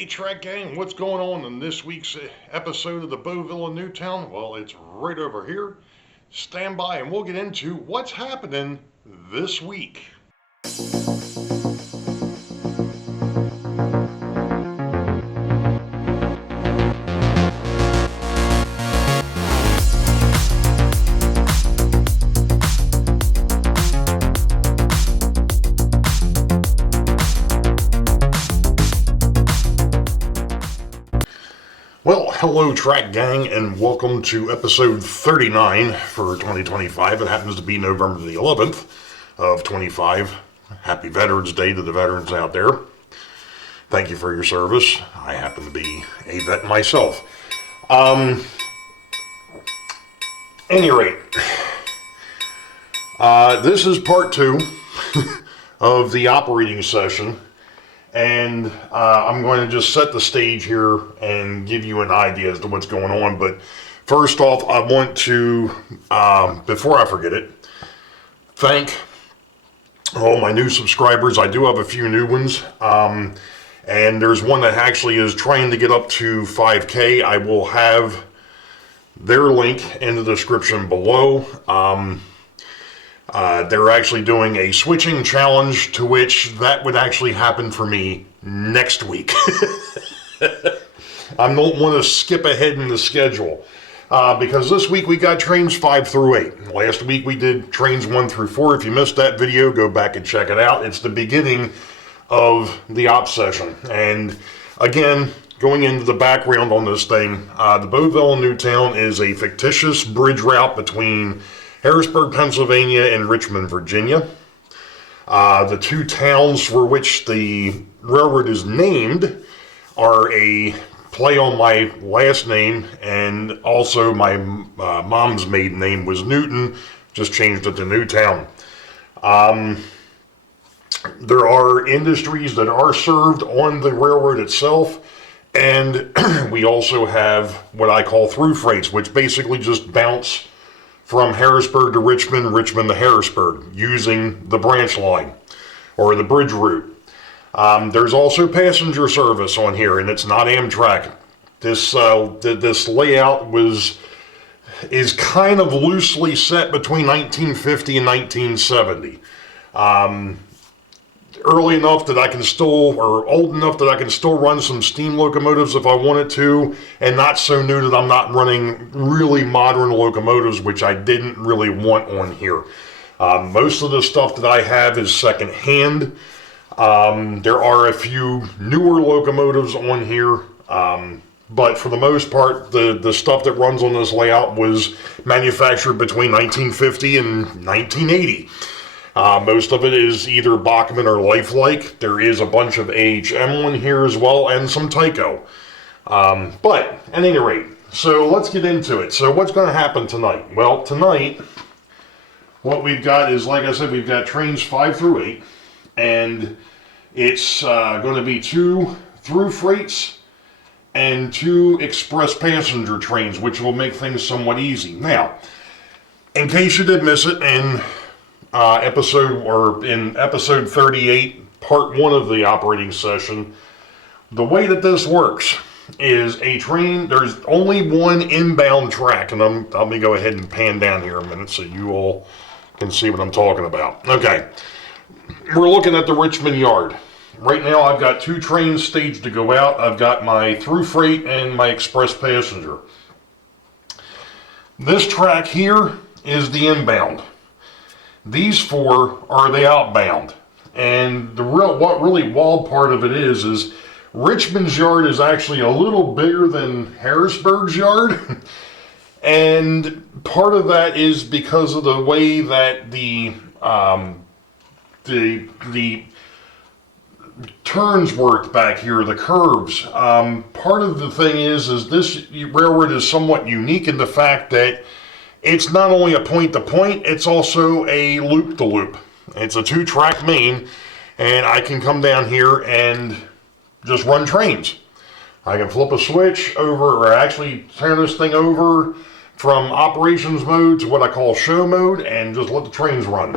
Hey Track Gang, what's going on in this week's episode of the Boeville Newtown? Well, it's right over here. Stand by and we'll get into what's happening this week. Well, hello Track Gang, and welcome to episode 39 for 2025. It happens to be November the 11th of 25. Happy Veterans Day to the veterans out there. Thank you for your service. I happen to be a vet myself. Any rate, this is part 2 of the operating session. And I'm going to just set the stage here and give you an idea as to what's going on. But first off, I want to, before I forget it, thank all my new subscribers. I do have a few new ones. And there's one that actually is trying to get up to 5K. I will have their link in the description below. They're actually doing a switching challenge, to which that would actually happen for me next week. I don't want to skip ahead in the schedule because this week we got trains 5 through 8. Last week we did trains 1 through 4. If you missed that video, go back and check it out. It's the beginning of the ops session. And again, going into the background on this thing, the Boeville Newtown is a fictitious bridge route between Harrisburg, Pennsylvania, and Richmond, Virginia. The two towns for which the railroad is named are a play on my last name, and also my mom's maiden name was Newton, just changed it to Newtown. There are industries that are served on the railroad itself, and we also have what I call through freights, which basically just bounce from Harrisburg to Richmond, Richmond to Harrisburg, using the branch line or the bridge route. There's also passenger service on here, and it's not Amtrak. This layout is kind of loosely set between 1950 and 1970. Early enough that I can still, or old enough that I can still run some steam locomotives if I wanted to, and not so new that I'm not running really modern locomotives, which I didn't really want on here. Most of the stuff that I have is secondhand. There are a few newer locomotives on here, but for the most part, the stuff that runs on this layout was manufactured between 1950 and 1980. Most of it is either Bachmann or Lifelike. There is a bunch of AHM on here as well, and some Tyco. But at any rate, so let's get into it. So what's going to happen tonight? Well, tonight, what we've got is, like I said, we've got trains 5 through 8, and it's going to be 2 through freights and 2 express passenger trains, which will make things somewhat easy. Now, in case you did miss it, and in episode 38, part 1 of the operating session, the way that this works is a train, there's only one inbound track, and let me go ahead and pan down here a minute so you all can see what I'm talking about. Okay, we're looking at the Richmond yard. Right now I've got 2 trains staged to go out. I've got my through freight and my express passenger. This track here is the inbound. These 4 are the outbound. And what really wild part of it is Richmond's yard is actually a little bigger than Harrisburg's yard. And part of that is because of the way that the turns worked back here, the curves. Part of the thing is this railroad is somewhat unique in the fact that it's not only a point-to-point, it's also a loop-to-loop. It's a 2-track main, and I can come down here and just run trains. I can flip a switch over, or actually turn this thing over from operations mode to what I call show mode, and just let the trains run.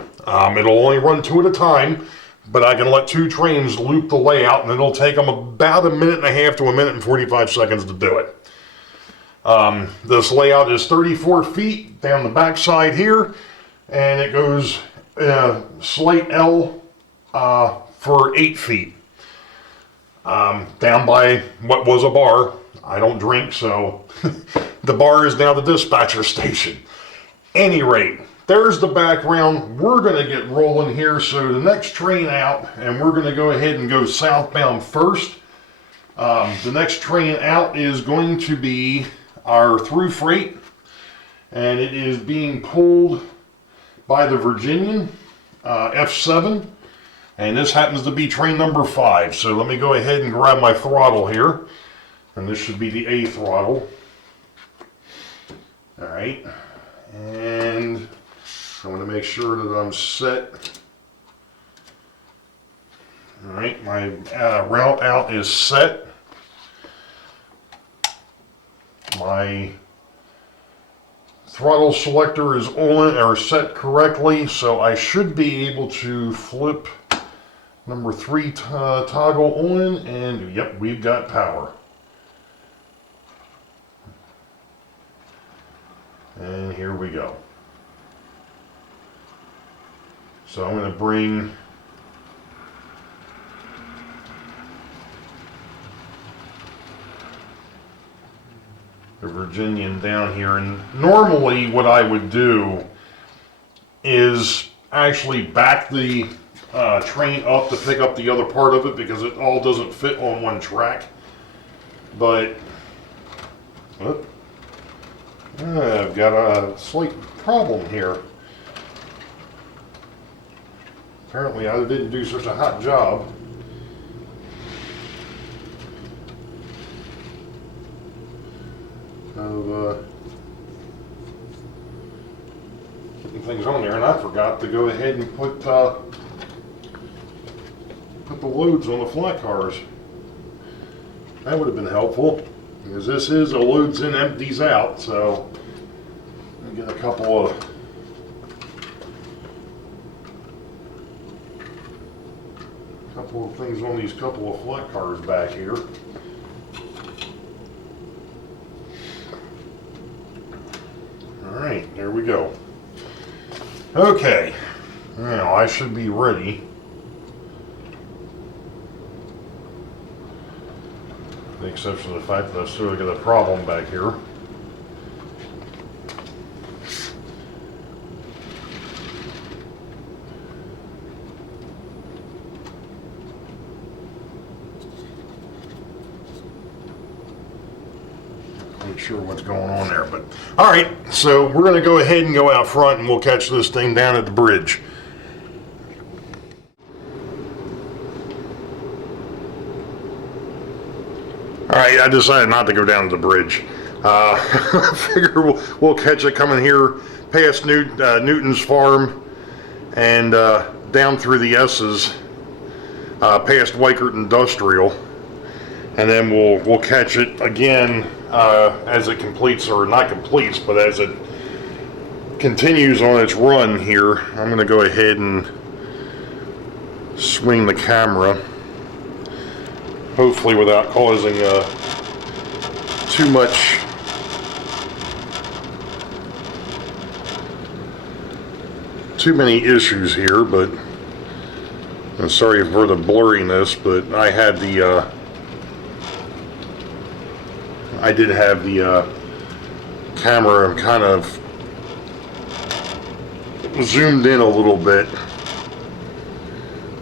It'll only run 2 at a time, but I can let 2 trains loop the layout, and it'll take them about 1.5 to 1:45 seconds to do it. This layout is 34 feet down the backside here, and it goes slight L for 8 feet. Down by what was a bar. I don't drink, so the bar is now the dispatcher station. Any rate, there's the background. We're going to get rolling here. So the next train out, and we're going to go ahead and go southbound first. The next train out is going to be our through freight, and it is being pulled by the Virginian F7, and this happens to be train number 5. So let me go ahead and grab my throttle here, and this should be the A throttle. All right, and I want to make sure that I'm set. All right, my route out is set. My throttle selector is on or set correctly, so I should be able to flip number 3 toggle on, and yep, we've got power. And here we go. So I'm going to bring the Virginian down here, and normally what I would do is actually back the train up to pick up the other part of it, because it all doesn't fit on one track. But I've got a slight problem here. Apparently I didn't do such a hot job. Of getting things on there, and I forgot to go ahead and put the loads on the flat cars. That would have been helpful, because this is a loads in, empties out. So let me get a couple of things on these couple of flat cars back here. Alright, there we go. Okay, now I should be ready. With the exception of the fact that I've still got a problem back here. Sure what's going on there, but all right, so we're going to go ahead and go out front, and we'll catch this thing down at the bridge. All right, I decided not to go down to the bridge. I figure we'll catch it coming here past Newton's farm and down through the S's, past Weichert Industrial, and then we'll catch it again as it completes, or not completes, but as it continues on its run here. I'm going to go ahead and swing the camera, hopefully without causing too many issues here. But I'm sorry for the blurriness, but I had the I did have the camera kind of zoomed in a little bit,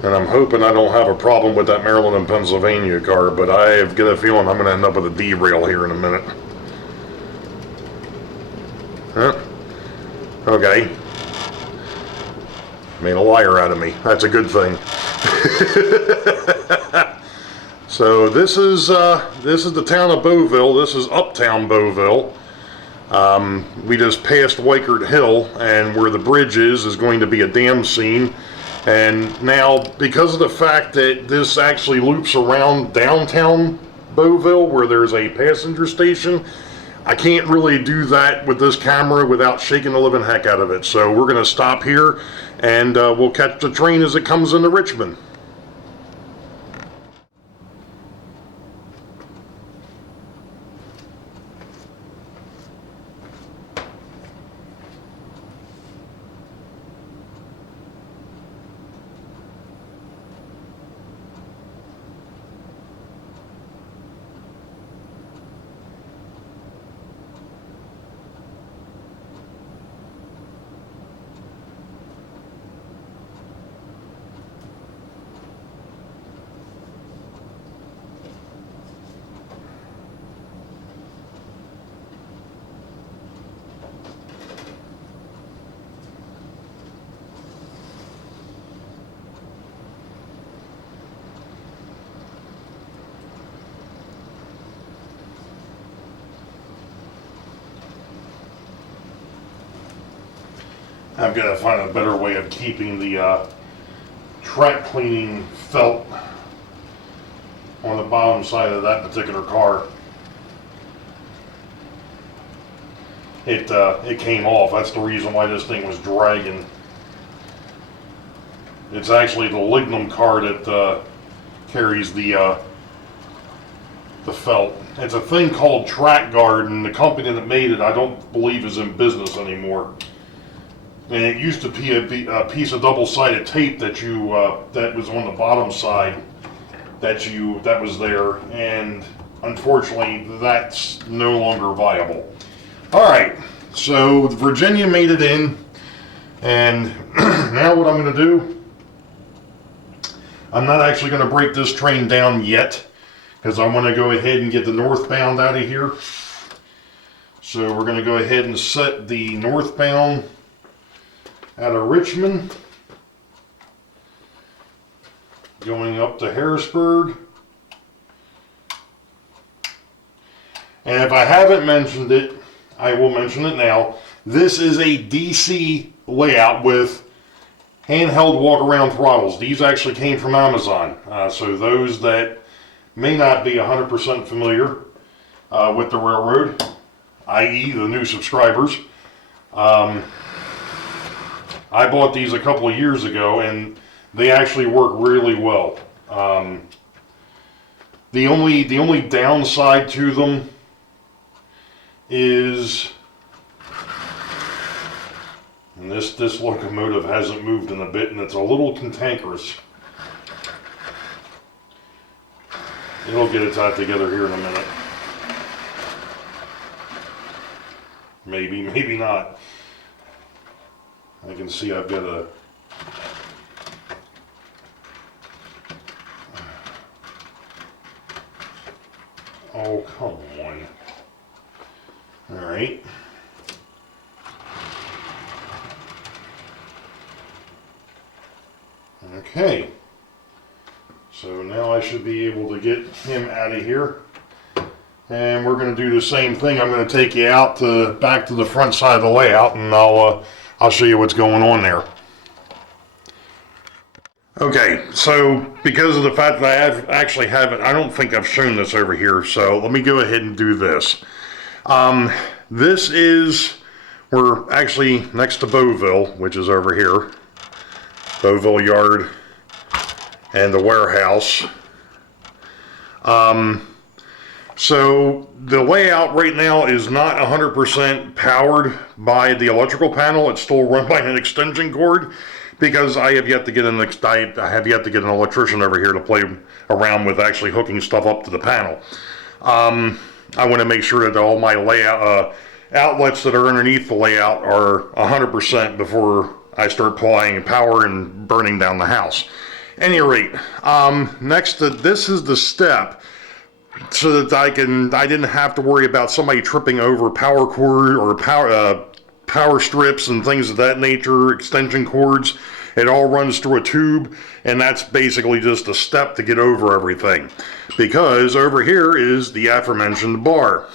and I'm hoping I don't have a problem with that Maryland and Pennsylvania car, but I have got a feeling I'm going to end up with a derail here in a minute. Huh? Okay. Made a liar out of me. That's a good thing. So this is the town of Boeville. This is uptown Boeville. We just passed Weichert Hill, and where the bridge is going to be a dam scene. And now, because of the fact that this actually loops around downtown Boeville, where there's a passenger station, I can't really do that with this camera without shaking the living heck out of it. So we're going to stop here, and we'll catch the train as it comes into Richmond. I've got to find a better way of keeping the track cleaning felt on the bottom side of that particular car. It came off. That's the reason why this thing was dragging. It's actually the Lignum car that carries the felt. It's a thing called Track Guard, and the company that made it I don't believe is in business anymore. And it used to be a piece of double-sided tape that that was on the bottom side that was there, and unfortunately that's no longer viable. All right, so Virginia made it in, and now what I'm going to do, I'm not actually going to break this train down yet, because I want to go ahead and get the northbound out of here. So we're going to go ahead and set the northbound out of Richmond, going up to Harrisburg. And if I haven't mentioned it, I will mention it now. This is a DC layout with handheld walk-around throttles. These actually came from Amazon. So those that may not be 100% familiar with the railroad, i.e. the new subscribers, I bought these a couple of years ago, and they actually work really well. The only downside to them is, and this locomotive hasn't moved in a bit, and it's a little cantankerous. It'll get its act together here in a minute. Maybe, maybe not. I can see I've got a oh, come on. All right. Okay. So now I should be able to get him out of here. And we're going to do the same thing. I'm going to take you out back to the front side of the layout, and I'll show you what's going on there. Okay, so because of the fact that I actually haven't, I don't think I've shown this over here, so let me go ahead and do this. We're actually next to Boeville, which is over here. Boeville Yard and the warehouse. So the layout right now is not 100% powered by the electrical panel. It's still run by an extension cord, because I have yet to get an electrician over here to play around with actually hooking stuff up to the panel. I want to make sure that all my layout outlets that are underneath the layout are 100% before I start applying power and burning down the house. At any rate, next to this is the step, so that I didn't have to worry about somebody tripping over power cord or power strips and things of that nature, extension cords. It all runs through a tube, and that's basically just a step to get over everything. Because over here is the aforementioned bar.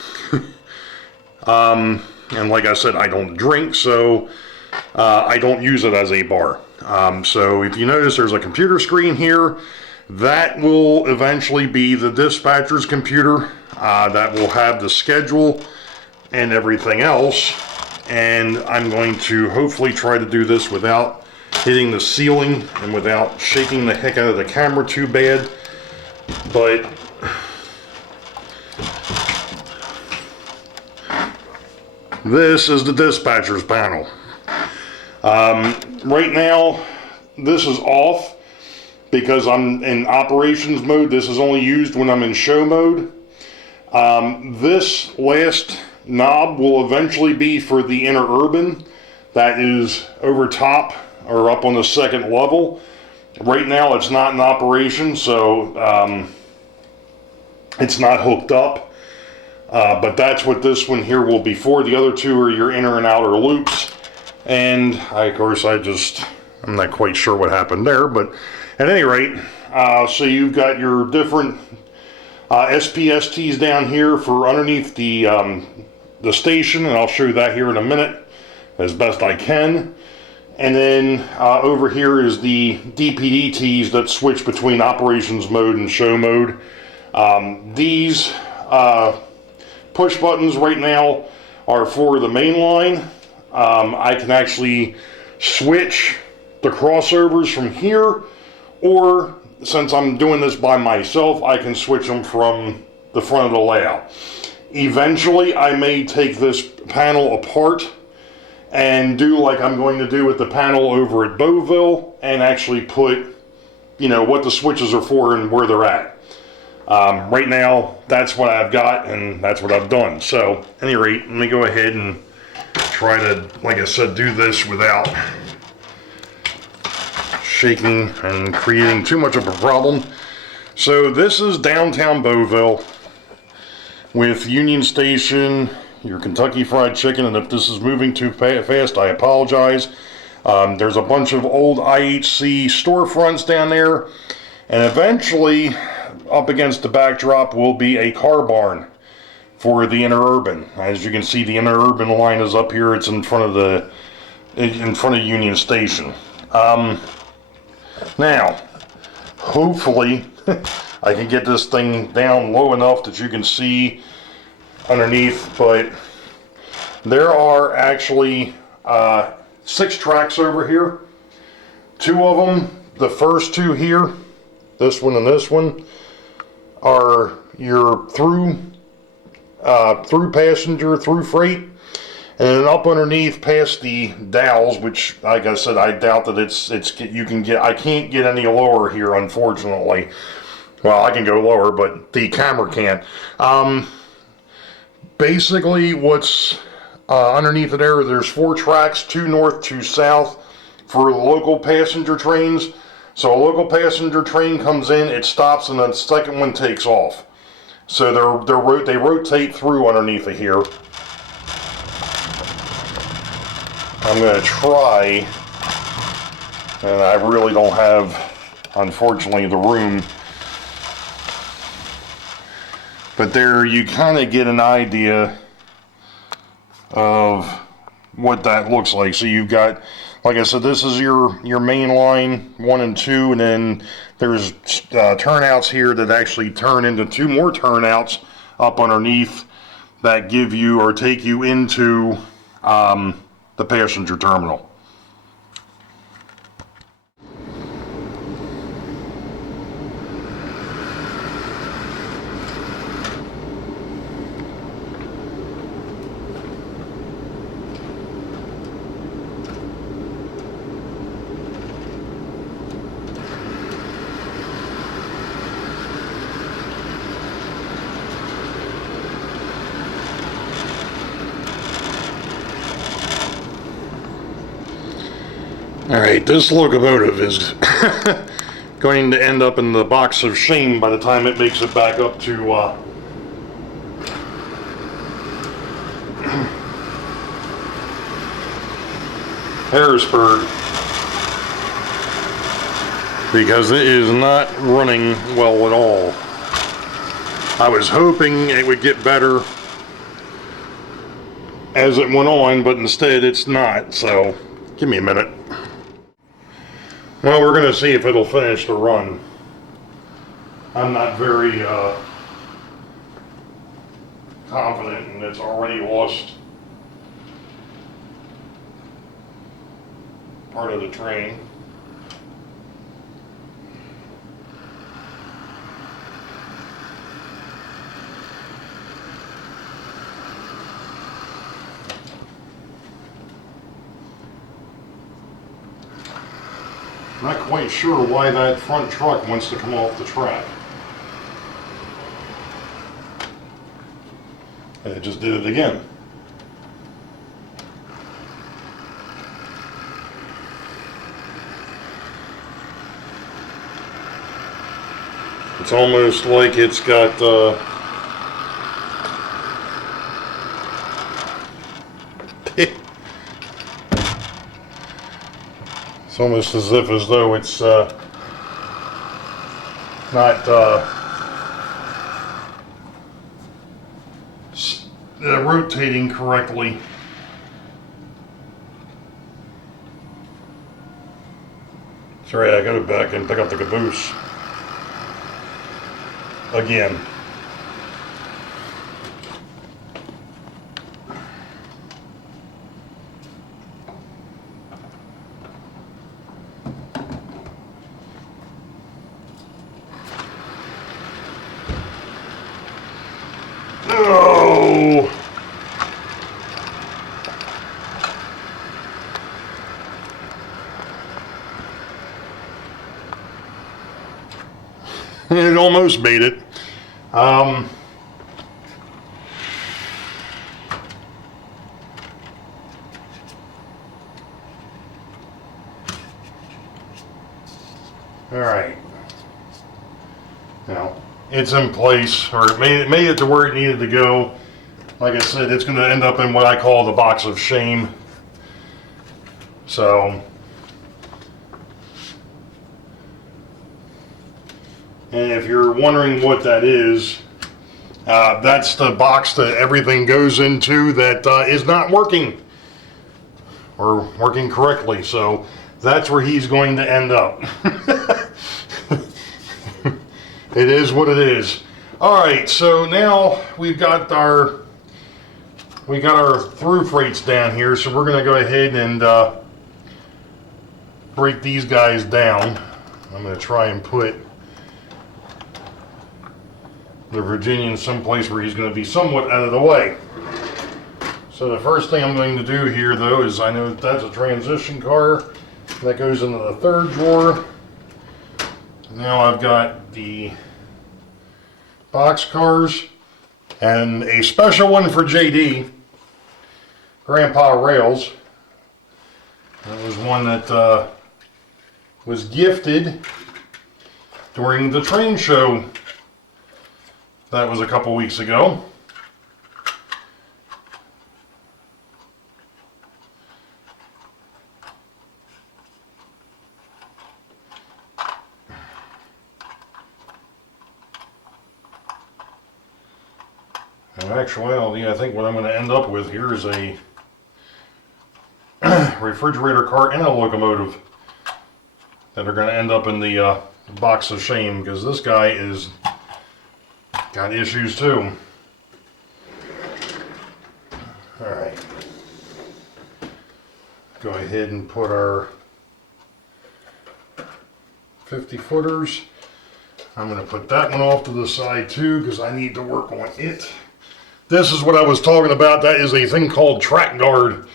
And like I said, I don't drink, so I don't use it as a bar. So if you notice, there's a computer screen here. That will eventually be the dispatcher's computer. That will have the schedule and everything else. And I'm going to hopefully try to do this without hitting the ceiling and without shaking the heck out of the camera too bad. But this is the dispatcher's panel. Right now, this is off because I'm in operations mode. This is only used when I'm in show mode. This last knob will eventually be for the interurban. That is over top or up on the second level. Right now it's not in operation, so it's not hooked up. But that's what this one here will be for. The other two are your inner and outer loops. And of course I'm not quite sure what happened there, but at any rate, so you've got your different SPSTs down here for underneath the station, and I'll show you that here in a minute as best I can. And then over here is the DPD tees that switch between operations mode and show mode. These push buttons right now are for the mainline. I can actually switch the crossovers from here, or since I'm doing this by myself, I can switch them from the front of the layout. Eventually, I may take this panel apart and do like I'm going to do with the panel over at Boeville and actually put, you know, what the switches are for and where they're at. Right now, that's what I've got and that's what I've done. So, at any rate, let me go ahead and try to, like I said, do this without shaking and creating too much of a problem. So this is downtown Boeville with Union Station, your Kentucky Fried Chicken, and if this is moving too fast, I apologize. There's a bunch of old IHC storefronts down there, and eventually up against the backdrop will be a car barn for the interurban. As you can see, the interurban line is up here. It's in front of Union Station. Now, hopefully, I can get this thing down low enough that you can see underneath, but there are actually 6 tracks over here. 2 of them, the first 2 here, this one and this one, are your through passenger, through freight. And then up underneath past the dowels, which, like I said, I doubt that I can't get any lower here, unfortunately. Well, I can go lower, but the camera can't. Basically, what's underneath it there's 4 tracks, 2 north, 2 south, for local passenger trains. So a local passenger train comes in, it stops, and the second one takes off. So they rotate through underneath of here. I'm going to try, and I really don't have, unfortunately, the room. But there you kind of get an idea of what that looks like. So you've got, like I said, this is your main line 1 and 2, and then there's turnouts here that actually turn into 2 more turnouts up underneath that give you or take you into the passenger terminal. Alright, this locomotive is going to end up in the box of shame by the time it makes it back up to Harrisburg, because it is not running well at all. I was hoping it would get better as it went on, but instead it's not, so give me a minute. Well, we're going to see if it'll finish the run. I'm not very confident, and it's already lost part of the train. Not quite sure why that front truck wants to come off the track. And it just did it again. It's almost like it's got it's almost as though it's not rotating correctly. Sorry, I gotta go back and pick up the caboose again. No! It almost made it. All right. Now, it's in place, or it made it to where it needed to go. Like I said, it's going to end up in what I call the box of shame. So, and if you're wondering what that is, that's the box that everything goes into that is not working or working correctly. So that's where he's going to end up. It is what it is. All right, so now we've got our through freights down here, so we're going to go ahead and break these guys down. I'm going to try and put the Virginian someplace where he's going to be somewhat out of the way. So the first thing I'm going to do here, though, is I know that's a transition car that goes into the third drawer. Now I've got the box cars and a special one for JD, Grandpa Rails. That was one that was gifted during the train show. That was a couple weeks ago. In actuality, I think what I'm going to end up with here is a refrigerator cart and a locomotive that are going to end up in the box of shame, because this guy is got issues too. All right. Go ahead and put our 50 footers. I'm going to put that one off to the side too, because I need to work on it. This is what I was talking about. That is a thing called track guard.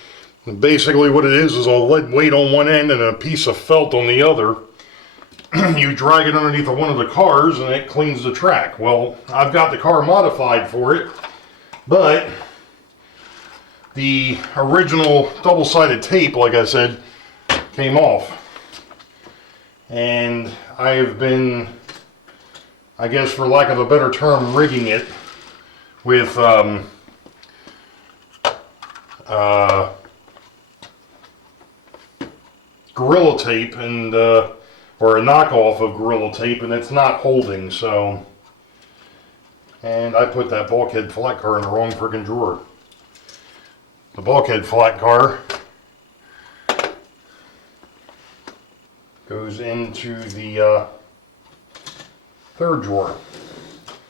And basically what it is a lead weight on one end and a piece of felt on the other. You drag it underneath of one of the cars and it cleans the track. Well, I've got the car modified for it, but the original double-sided tape, like I said, came off. And I have been, I guess for lack of a better term, rigging it with Gorilla Tape and or a knockoff of Gorilla Tape, and it's not holding. So, and I put that bulkhead flat car in the wrong freaking drawer. The bulkhead flat car goes into the third drawer,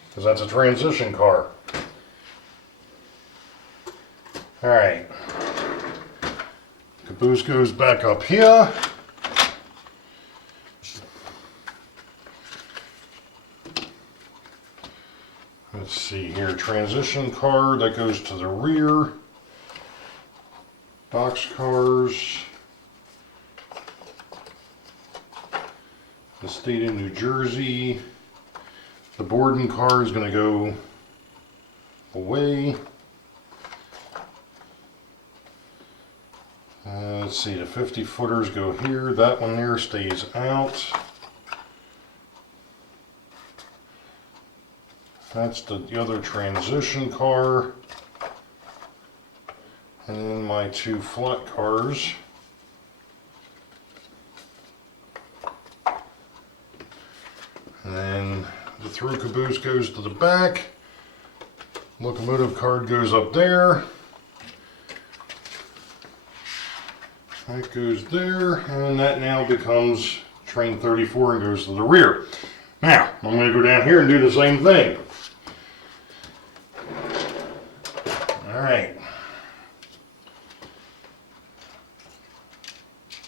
because that's a transition car. Alright, caboose goes back up here. Let's see here, transition car that goes to the rear. Box cars. The state of New Jersey. The Borden car is going to go away. Let's see, the 50 footers go here. That one there stays out. That's the other transition car. And then my two flat cars. And then the through caboose goes to the back. Locomotive card goes up there. That goes there, and that now becomes train 34 and goes to the rear. Now, I'm going to go down here and do the same thing. Alright.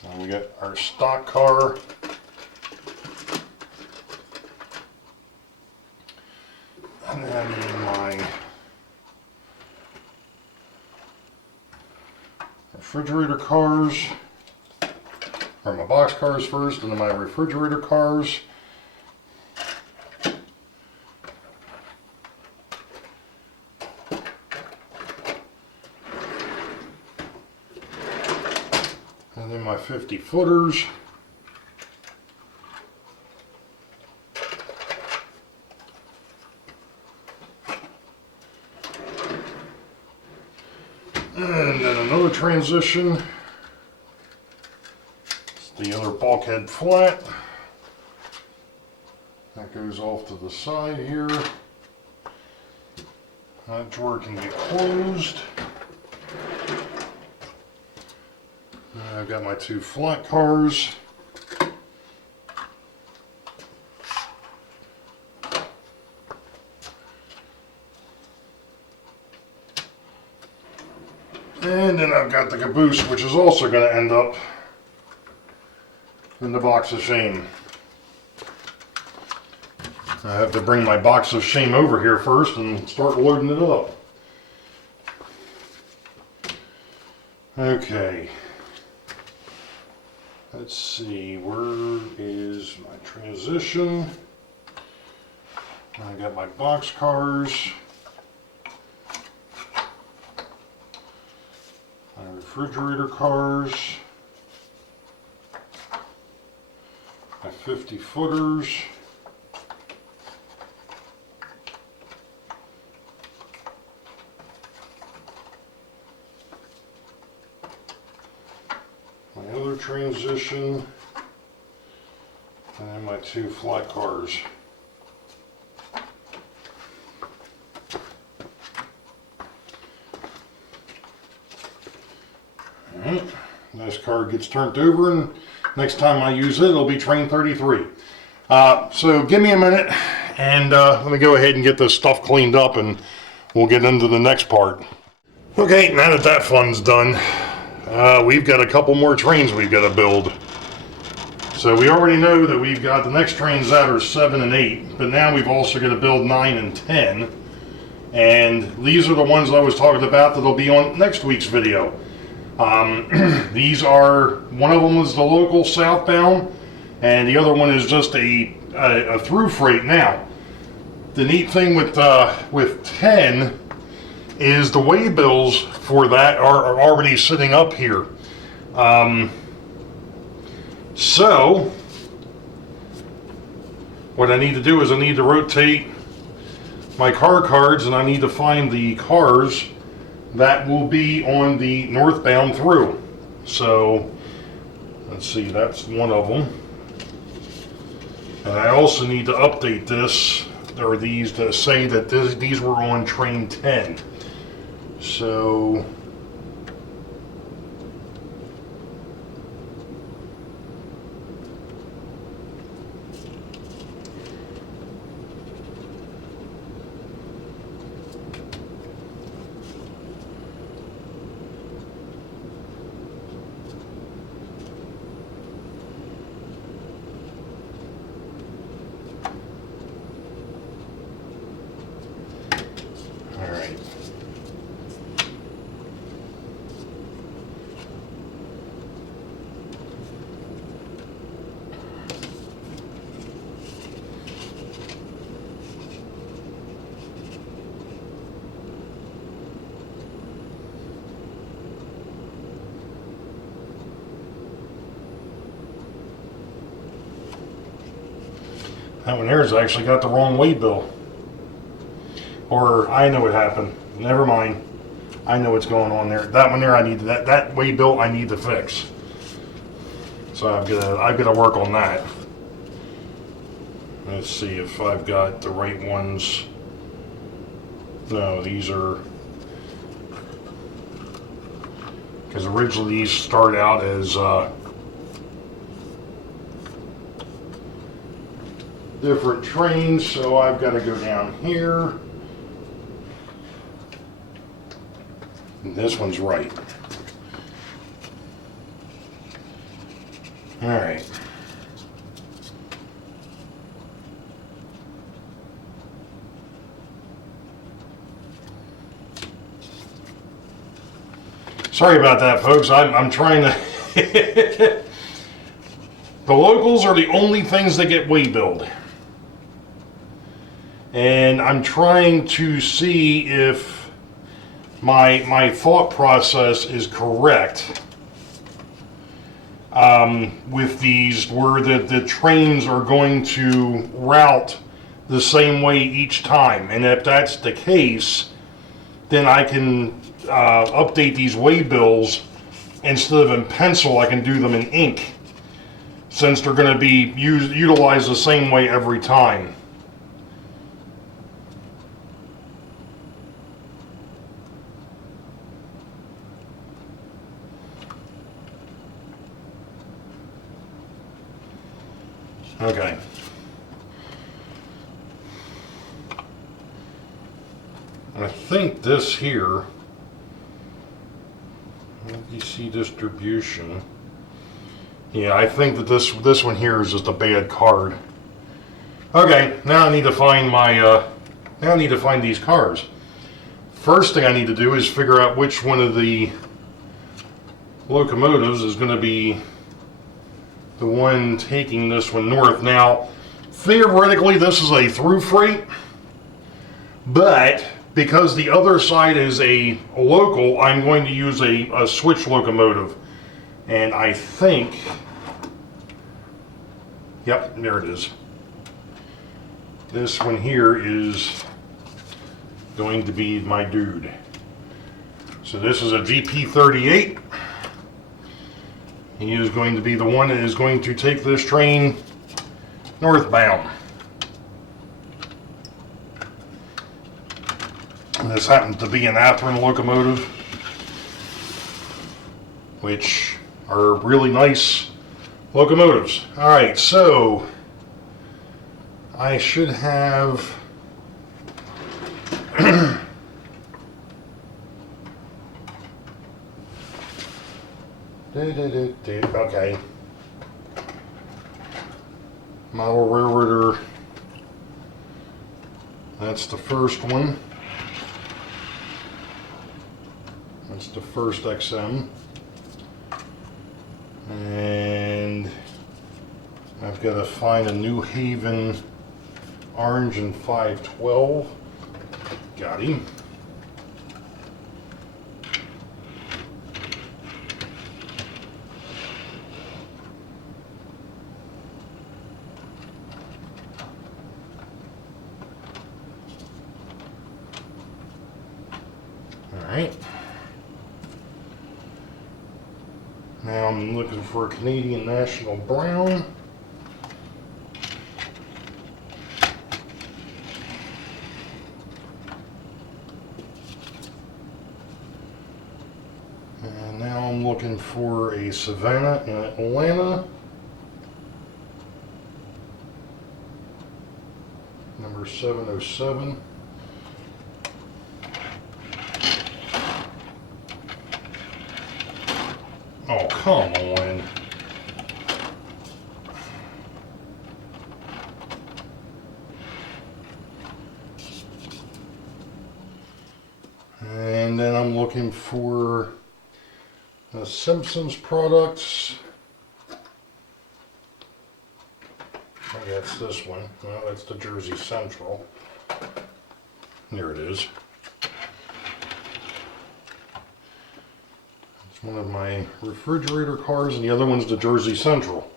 Now we got our stock car. And then I need my refrigerator cars, or my box cars first, and then my refrigerator cars. And then my 50 footers. And then another transition. It's the other bulkhead flat. That goes off to the side here. That drawer can get closed. And I've got my two flat cars. And then I've got the caboose, which is also going to end up in the box of shame. I have to bring my box of shame over here first and start loading it up. Okay. Let's see, where is my transition? I got my box cars. My refrigerator cars, my 50 footers, my other transition, and then my two flat cars. This car gets turned over, and next time I use it, it'll be train 33. So give me a minute, and let me go ahead and get this stuff cleaned up, and we'll get into the next part. Okay, now that that fun's done, we've got a couple more trains we've got to build. So we already know that we've got the next trains out are 7 and 8, but now we've also got to build 9 and 10. And these are the ones I was talking about that'll be on next week's video. These are, one of them is the local southbound, and the other one is just a through freight. Now, the neat thing with 10 is the waybills for that are already sitting up here. So, what I need to do is I need to rotate my car cards, and I need to find the cars that will be on the northbound through. So let's see, that's one of them. And I also need to update this, or these, to say that these were on train 10. So that one there's actually got the wrong waybill. Or I know what happened. Never mind. I know what's going on there. That one there, I need that waybill I need to fix. So I've got to work on that. Let's see if I've got the right ones. No, these are, because originally these start out as different trains, so I've got to go down here. And this one's right. All right. Sorry about that, folks. I'm trying to... The locals are the only things that get way-billed. And I'm trying to see if my thought process is correct with these, where the trains are going to route the same way each time. And if that's the case, then I can update these waybills. Instead of in pencil, I can do them in ink, since they're going to be utilized the same way every time. Okay. I think this here, ABC distribution. Yeah, I think that this one here is just a bad card. Okay, now I need to find my now I need to find these cars. First thing I need to do is figure out which one of the locomotives is going to be the one taking this one north. Now, theoretically, this is a through freight, but because the other side is a local, I'm going to use a switch locomotive. And I think, yep, there it is. This one here is going to be my dude. So this is a GP38. He is going to be the one that is going to take this train northbound. And this happens to be an Athearn locomotive, which are really nice locomotives. All right, so I should have okay. Model Railroader. That's the first one. That's the first XM. And I've got to find a New Haven orange and 512. Got him. Alright. Now I'm looking for a Canadian National Brown. And now I'm looking for a Savannah in Atlanta. Number 707. Oh, come on. And then I'm looking for Simpsons products. Oh, that's this one. Well, that's the Jersey Central. There it is. One of my refrigerator cars, and the other one's the Jersey Central.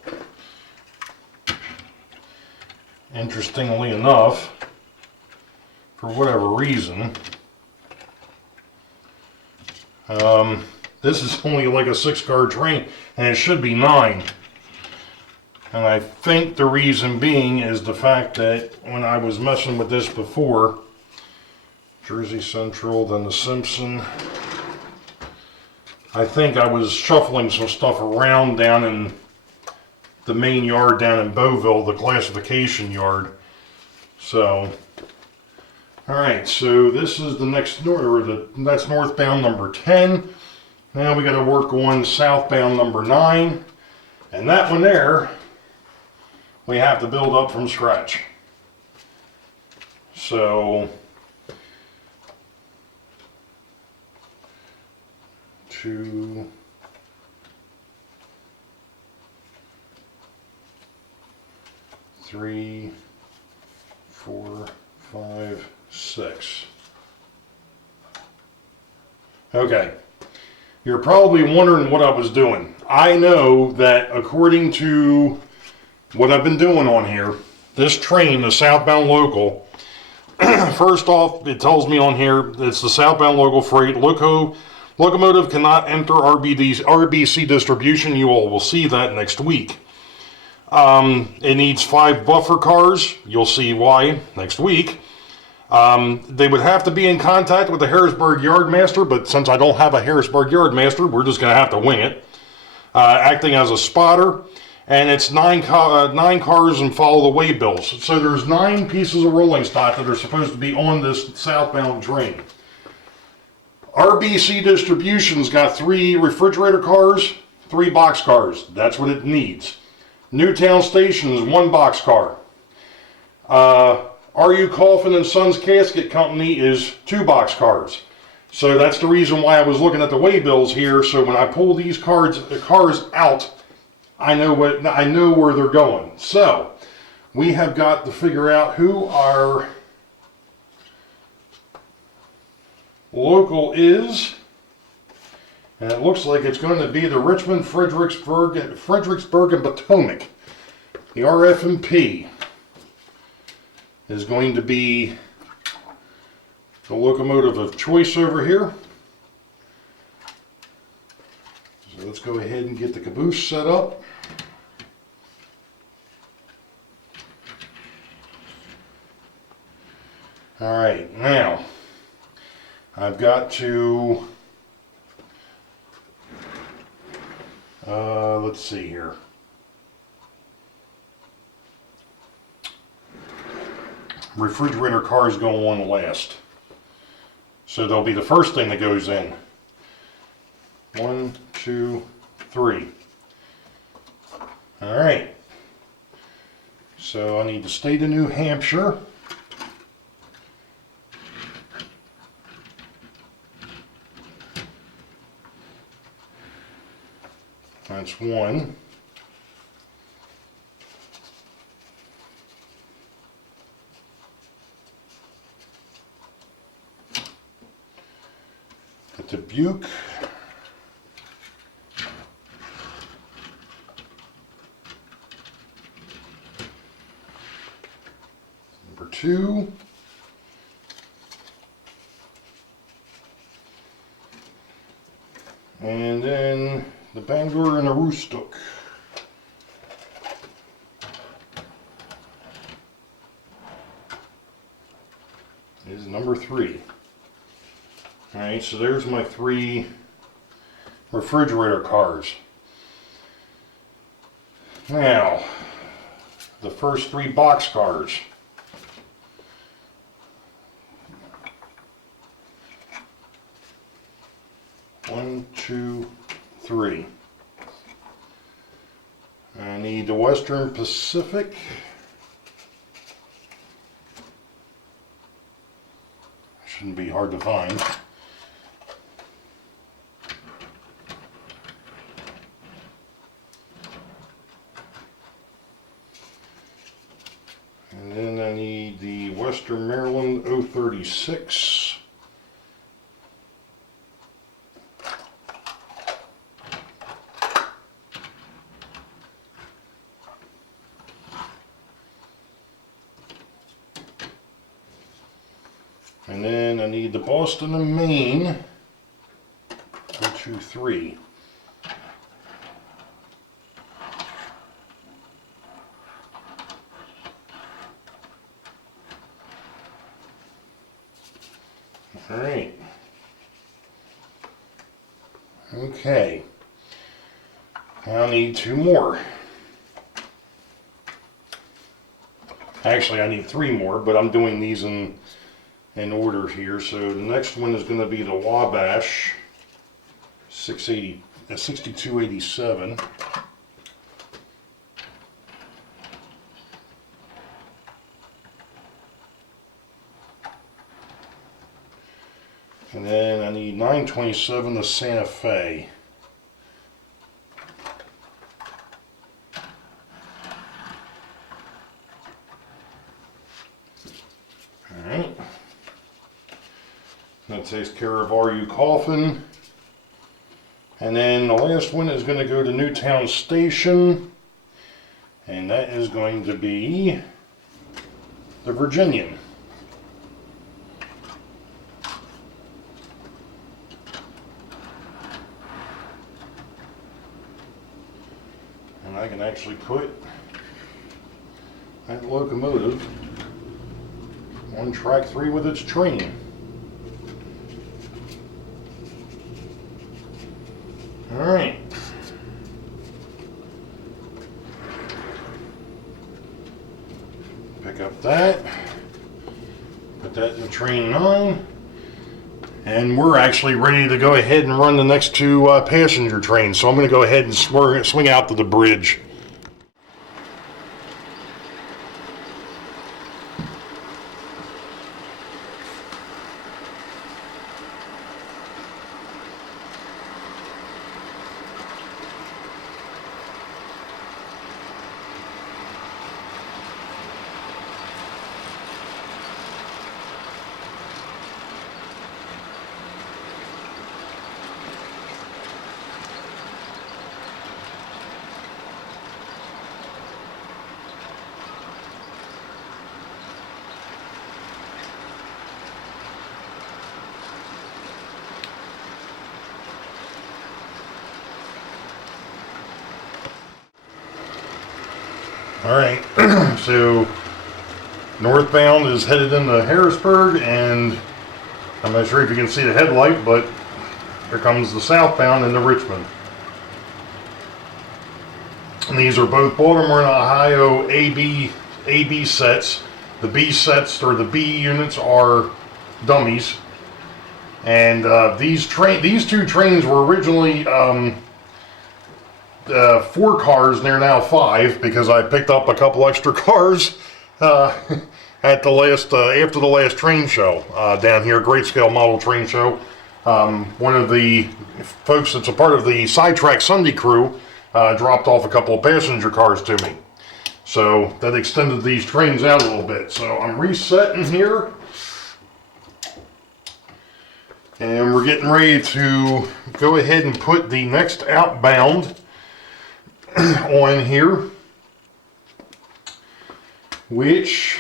Interestingly enough, for whatever reason, this is only like a 6-car train, and it should be 9. And I think the reason being is the fact that when I was messing with this before, Jersey Central, then the Simpson, I think I was shuffling some stuff around down in the main yard down in Boeville, the classification yard. So, all right, so this is the next that's northbound number 10. Now we got to work on southbound number 9, and that one there we have to build up from scratch. So 2, 3, 4, 5, 6. Okay. You're probably wondering what I was doing. I know that according to what I've been doing on here, this train, the southbound local, first off, it tells me on here it's the southbound local freight. Locomotive cannot enter RBC distribution. You all will see that next week. It needs 5 buffer cars. You'll see why next week. They would have to be in contact with the Harrisburg Yardmaster, but since I don't have a Harrisburg Yardmaster, we're just going to have to wing it. Acting as a spotter, and it's 9 cars and follow the waybills. So there's 9 pieces of rolling stock that are supposed to be on this southbound train. RBC Distribution's got 3 refrigerator cars, 3 box cars. That's what it needs. Newtown Station is 1 box car. R.U. Coffin and Sons Casket Company is 2 box cars. So that's the reason why I was looking at the waybills here. So when I pull these cars out, I know where they're going. So we have got to figure out who our local is, and it looks like it's going to be the Richmond, Fredericksburg, and Potomac. The RF&P is going to be the locomotive of choice over here. So let's go ahead and get the caboose set up. All right, now I've got to, let's see here. Refrigerator cars go on last. So they'll be the first thing that goes in. 1, 2, 3. All right. So I need the state of New Hampshire. That's 1. The Dubuque. Number 2. And then the Bangor and the Roostook is number 3. Alright, so there's my 3 refrigerator cars. Now, the first 3 box cars. One, 2, 3. I need the Western Pacific. Shouldn't be hard to find. And then I need the Western Maryland 036. And then I need the Boston and Maine 023. All right. Okay. Now I need 2 more. Actually, I need 3 more, but I'm doing these in order here. So the next one is going to be the Wabash 6287. And then I need 927, the Santa Fe. Alright. That takes care of RU Coffin. And then the last one is going to go to Newtown Station. And that is going to be the Virginian. And I can actually put that locomotive on track 3 with its train. Alright. Pick up that. Put that in train 9. And we're actually ready to go ahead and run the next 2 passenger trains. So I'm going to go ahead and swing out to the bridge. Alright, so northbound is headed into Harrisburg, and I'm not sure if you can see the headlight, but here comes the southbound into Richmond. And these are both Baltimore and Ohio AB sets. The B sets, or the B units, are dummies. And these 2 trains were originally 4 cars, and they're now 5 because I picked up a couple extra cars at the last after the last train show down here, Great Scale Model Train Show. One of the folks that's a part of the Sidetrack Sunday crew dropped off a couple of passenger cars to me, so that extended these trains out a little bit. So I'm resetting here, and we're getting ready to go ahead and put the next outbound on here, which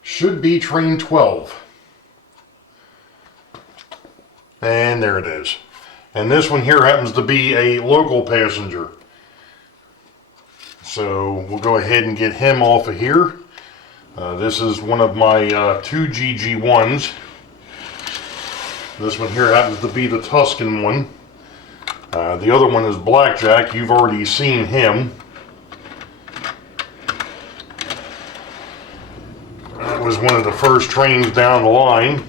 should be train 12. And there it is. And this one here happens to be a local passenger. So we'll go ahead and get him off of here. This is one of my 2 GG1s. This one here happens to be the Tuscan one. The other one is Blackjack. You've already seen him. That was one of the first trains down the line.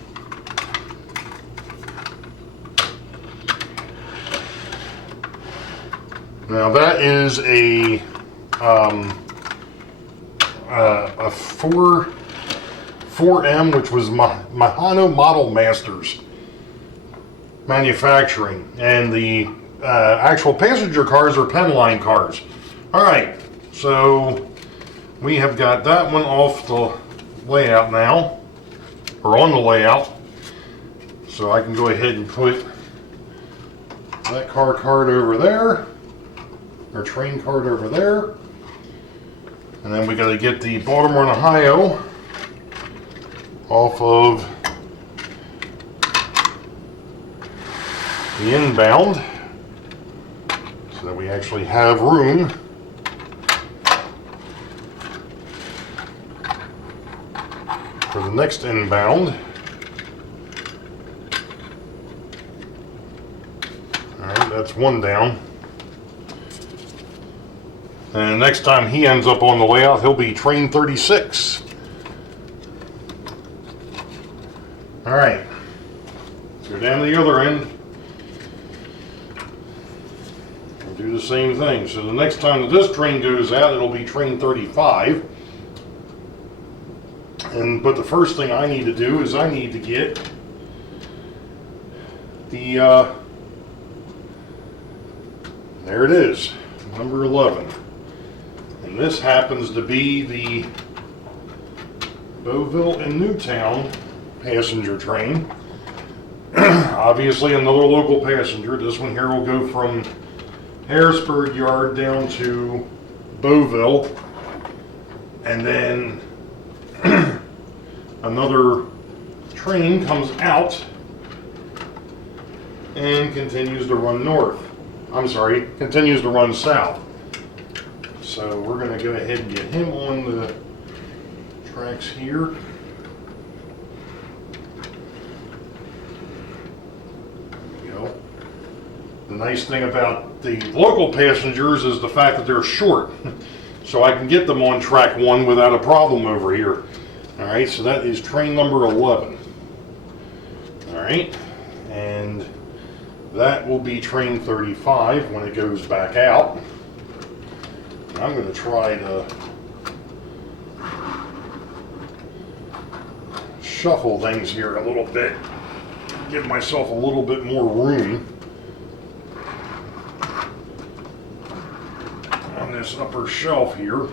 Now that is a 4M, which was Mahano Model Masters manufacturing, and the actual passenger cars are Penline cars. Alright, so we have got that one off the layout now, or on the layout, so I can go ahead and put that car card over there, or train card over there, and then we got to get the Baltimore and Ohio off of the inbound, so that we actually have room for the next inbound. Alright, that's one down. And next time he ends up on the layout, he'll be train 36. All right, let's go down to the other end. We'll do the same thing. So the next time that this train goes out, it'll be train 35. But the first thing I need to do is I need to get the, there it is, number 11. And this happens to be the Boeville Newtown passenger train. Obviously another local passenger. This one here will go from Harrisburg Yard down to Boeville, and then another train comes out and continues to run north. I'm sorry, continues to run south. So we're going to go ahead and get him on the tracks here. There we go. The nice thing about the local passengers is the fact that they're short. So I can get them on track 1 without a problem over here. Alright, so that is train number 11. Alright, and that will be train 35 when it goes back out. I'm going to try to shuffle things here a little bit, give myself a little bit more room on this upper shelf here.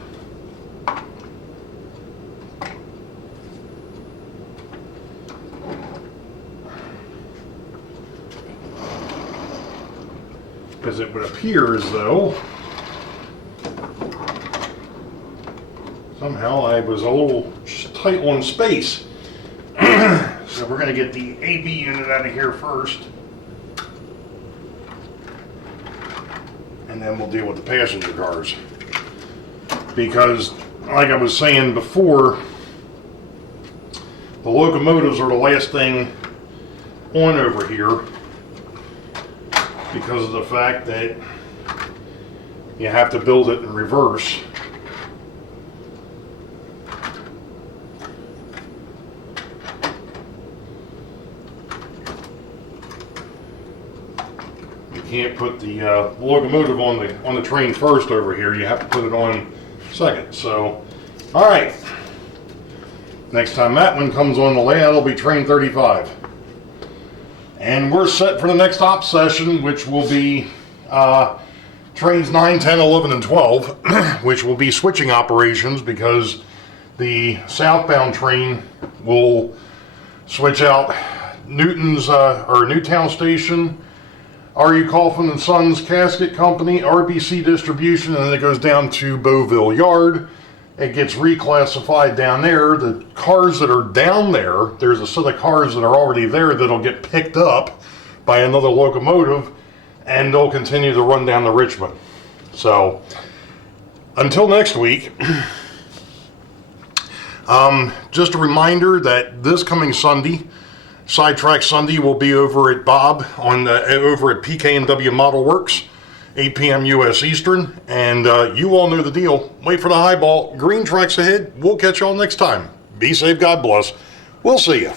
Because it would appear as though somehow I was a little tight on space. So we're going to get the AB unit out of here first, and then we'll deal with the passenger cars. Because, like I was saying before, the locomotives are the last thing on over here, because of the fact that you have to build it in reverse. You can't put the locomotive on the train first over here. You have to put it on second. So, all right. Next time that one comes on the layout, it'll be train 35. And we're set for the next op session, which will be trains 9, 10, 11, and 12, which will be switching operations because the southbound train will switch out Newtown Station, R.U. Coffin and Sons Casket Company, RBC Distribution, and then it goes down to Boeville Yard. It gets reclassified down there. The cars that are down there, there's a set of cars that are already there that'll get picked up by another locomotive, and they'll continue to run down to Richmond. So, until next week, just a reminder that this coming Sunday, Sidetrack Sunday, will be over at Bob over at PK&W Model Works. 8 p.m. U.S. Eastern, and you all know the deal. Wait for the highball. Green tracks ahead. We'll catch y'all next time. Be safe. God bless. We'll see you.